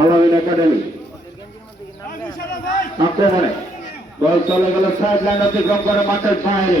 আলামিন একাডেমি। আক্রমণে বল চলে গেল সাইড লাইন অতিক্রম করে মাঠের বাইরে।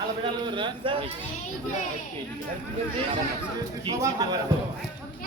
ডাইকা লেবা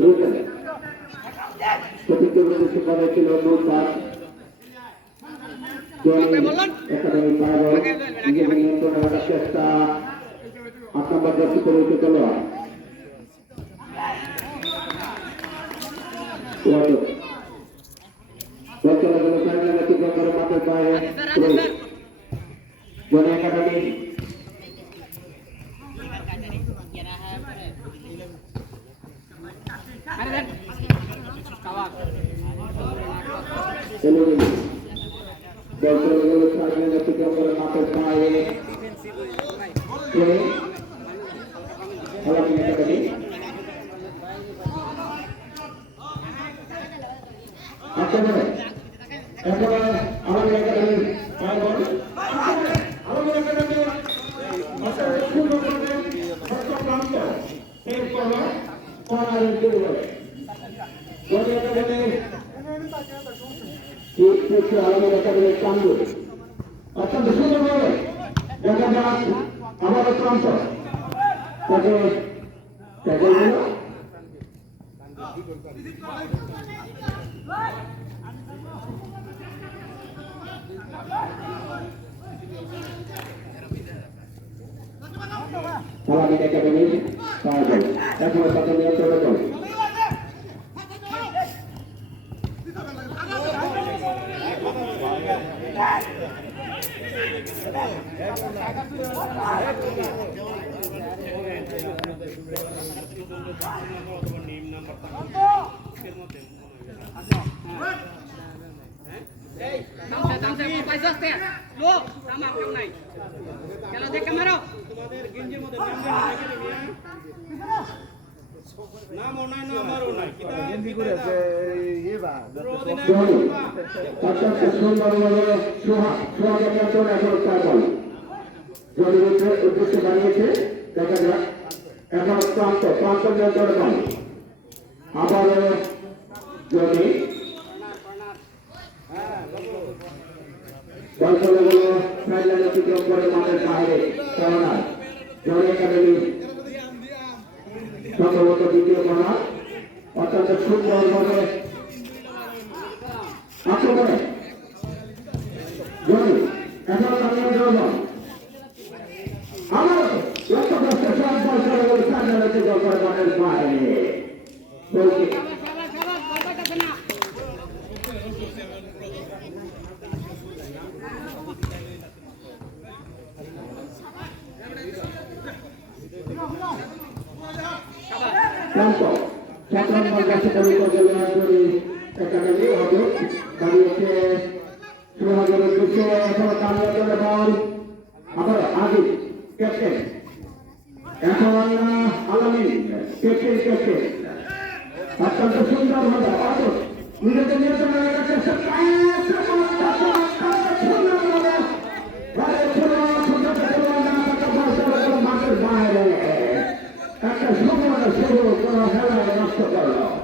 রুটেন প্রতিযোগিতা বেশি করা ছিল মূল পাস জন একাডেমি পায়বল নিজেকে নিয়ন্ত্রণে রাখার চেষ্টা আট নম্বর জার্সি করেছে খেলোয়াড় বল চলে গেল সাইড লাইন অতিক্রম করে মাঠের বাইরে জন একাডেমি আরে দেন কাওয়া এলোমেলো বল চলে গেল সাইড লাইন অতিক্রম করে মাঠের বাইরে প্লে আলামিন একাডেমি আক্রমণে এখনও আলামিন একাডেমি পায় বল আলামিন একাডেমি পূর্ণ করবেন হস্তপ্রান্ত এরপর কর্নারের শুরু হবে গত একাডেমির ঠিক হচ্ছে আলামিন একাডেমির কান্ড অত্যন্ত সুন্দরভাবে আমার প্রান্ত তাকে ট্যাকল দিল আলামিন একাডেমির পাওয়া এখনও তাকে নিয়ন্ত্রণে চলে দামতে দামতে পয়সা আছে লো দাম আপকেও নাই। চলো দেখ মারো। তোমাদের গেঞ্জির মধ্যে নাম ও নাই। নাম আরও নাই কিতা গেঞ্জি করে আছে জনি অত্যন্ত সুন্দরভাবে সোহা সোহাকে নিয়ন্ত্রণ এখন পাগল জনি উদ্দেশ্যে বানিয়েছে দেখা যাক। এখন প্রান্ত প্রান্ত নিয়ন্ত্রণ পান আবারও জনি বল চলে গেল সাইড লাইন অতিক্রম করে মাঠের বাইরে কর্নার জনি একাডেমি সম্ভবত দ্বিতীয় কর্নার অত্যন্ত সুন্দরভাবে আক্রমণে জনি এখন সামনে জনগণ আমার লক্ষ্য করছে সব লাইন অতিক্রম করে মাঠের বাইরে নম্বর কাছে পরিচয় গেল একাডেমি হবে দাঁড়িয়েছে সুহাগের উদ্দেশ্যে এখন কামিয়া করে বল আবার আগে সুন্দর বাইরে একটা সময় খেলায় নষ্ট করল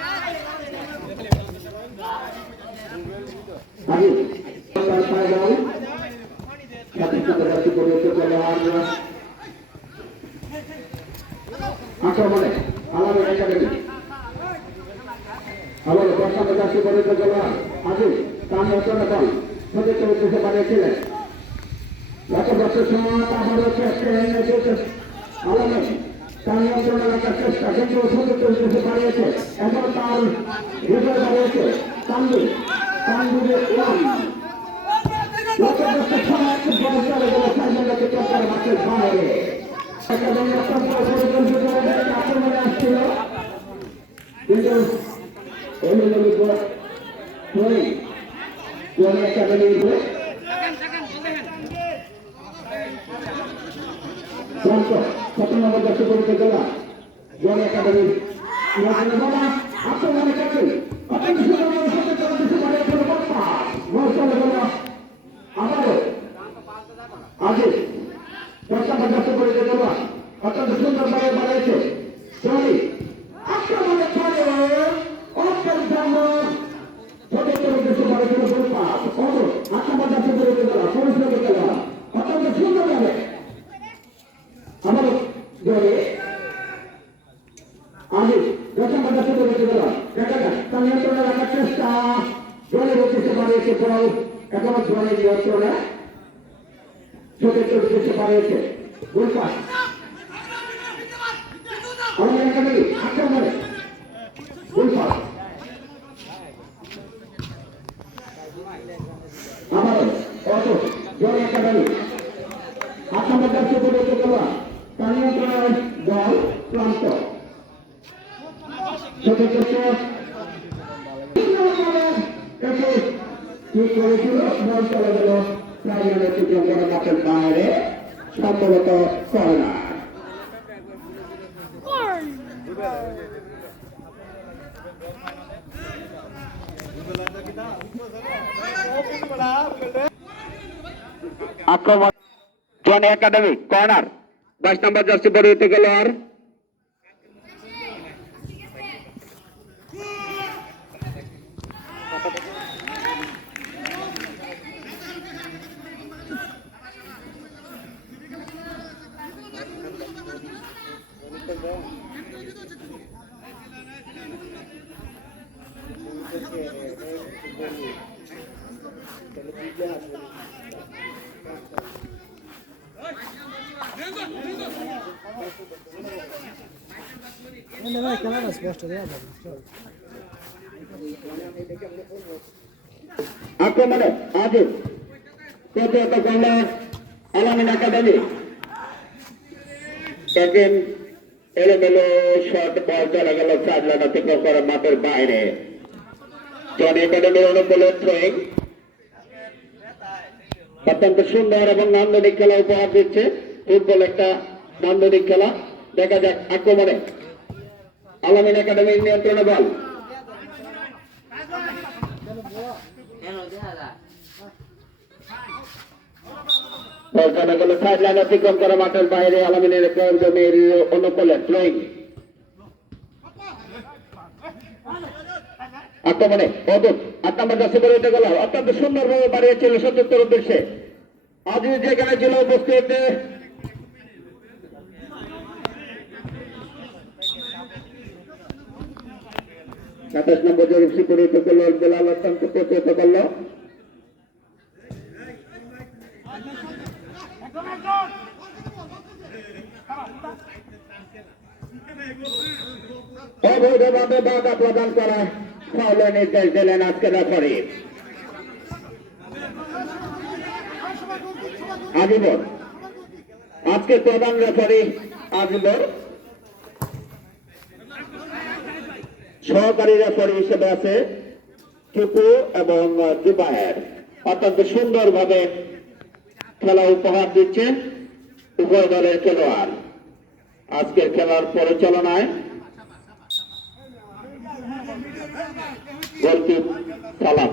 আবার চলে আক্রমণে আমাদের একাডেমি আমাদের বর্ষাকে চাষি করে চলে আজি তার নিয়ন্ত্রণে দল সদস্য উদ্দেশ্যে বানিয়েছিলেন গত বছর সময় ক্যাপ্টেন আলামে তার নিয়ন্ত্রণে রাখার চেষ্টা কিন্তু সদস্য উদ্দেশ্যে বানিয়েছে এখন তার হৃদয় বানিয়েছে তান্দুর সতেরো দশে জেলা জন একাডেমির ইরানের বাবা আক্রমণে কাছে অত্যন্ত সুন্দর সাথে করে দিতে পারে কোনো বাপ্পা মহসলে বলা আবারও আগে প্রস্তাব দশে পরিচয় জেলা অত্যন্ত সুন্দর ভাবে বানিয়েছে জনি আক্রমণে পরে অত্যন্ত সদস্য উদ্দেশ্যে পারে কোনো বাপ্পা অবর আক্রমণ দশে পরিচয় জেলা পরিশ্রম জেলা অত্যন্ত সুন্দর ভাবে আমার জলে আমি দশম শুরু করতে গেলাম দেখা যাক। তার নিয়ন্ত্রণে রাখার চেষ্টা। চোখে দিতে পারিয়েছে গোলপাস আমাদের অত জলে একাডেমি আপনাদের কাছে বলেছে তোমরা স্থানীয় দল প্রান্ত ছোট ছোট অতিক্রম করে সম্ভবত কর্নার আক্রমণ জন একাডেমি কর্নার বাইশ নম্বর জার্সি পরিহিত গেল আর আক্রমণে আজিজ, প্রতিহত করল আলামিন একাডেমি। সেকেন্ড এলোমেলো শট বল চলে গেল চার লাখ অতিক্রম করে মাঠের বাইরে। জন একাডেমির অনুকূলে থ্রোয়িং অত্যন্ত সুন্দর এবং নান্দনিক খেলা উপহার দিচ্ছে। ফুটবল একটা নান্দনিক খেলা দেখা যাক আক্রমণে। আলামিন একাডেমির নিয়ন্ত্রণে বল। অতিক্রম করে মাঠের বাইরে আলামিনের জমির অনুকূলে থ্রোয়িং আক্রমণে অদূত আট নম্বর বেরোতে গেল। অত্যন্ত সুন্দরভাবে বাড়িয়েছিল সত্তর উদ্দেশ্যে। আজ যেখানে ছিল উপস্থিত। সাতাশ নম্বর জরিপসি পরিহিত করল বেলাল অত্যন্ত প্রতিহত করল। অবৈধভাবে বাধা প্রদান করা ফাউলের নির্দেশ দিলেন আজকে রেফারি। আজিবর আজকে প্রধান রেফারি আজিবর সহকারী রেফারি হিসেবে আছে টুকু এবং জুবায়ের অত্যন্ত সুন্দরভাবে খেলা উপহার দিচ্ছে উভয় দলের খেলোয়াড়। আজকের খেলার পরিচালনায় গোলকিপ সালাম।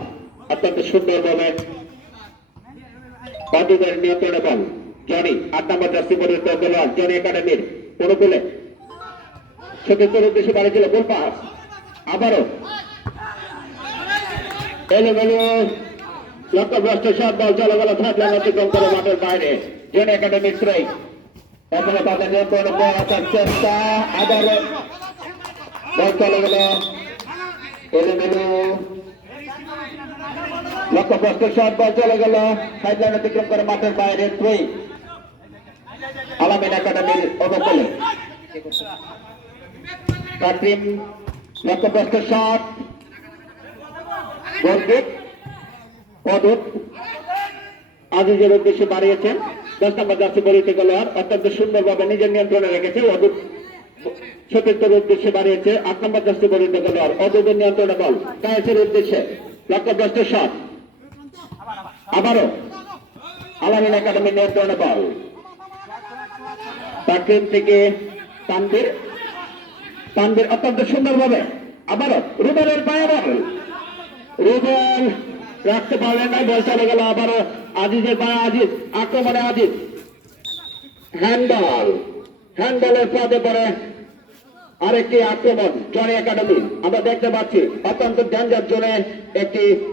অত্যন্ত সুন্দরভাবে বাদুদের নিয়ন্ত্রণে সতীর্থের উদ্দেশ্যে বাড়িছিল গোল পাস আবারও। এলোমেলো সব বল চলে গেল থার্ড লাইন অতিক্রম করে মাঠের বাইরে। জনি একাডেমির শ্রেয় এখনও তাদের নিয়ন্ত্রণে আসার চেষ্টা, আবারও বল চলে এলোমেলো লক্ষ্যভ্রষ্ট সব বল চলে গেল সাইড লাইন অতিক্রম করে মাঠের বাইরে আলামিন একাডেমির অনুকূলে লক্ষ্যভ্রষ্ট শট গোলকিক পদক আজিজের উদ্দেশ্যে বাড়িয়েছেন। দশ নম্বর জার্সি পরিচিত খেলোয়াড় অত্যন্ত সুন্দরভাবে নিজের নিয়ন্ত্রণে রেখেছে। অদূত সতীর্থের উদ্দেশ্যে বাড়িয়েছে। আট নম্বর জার্সি পরিচিত খেলোয়াড় অদূতের নিয়ন্ত্রণে বল। কায়েসের উদ্দেশ্যে। লক্ষ্যভ্রষ্ট শট আবারও। আলামিন একাডেমির নিয়ন্ত্রণে বল। তাকিম থেকে তানভীর। তানভীর অত্যন্ত সুন্দরভাবে আবারও রুবেলের পায়ে বল। রুবেল রাখতে পারলেন না, বল চলে গেল আবারও আজিজের পায়ে, আজিজ, আক্রমণে আজিজ। হ্যান্ডবল হ্যান্ডলের পদে পরে আরেকটি আক্রমণ, জনি একাডেমি। আমরা দেখতে পাচ্ছি, অত্যন্ত ডেঞ্জার জোনে একটি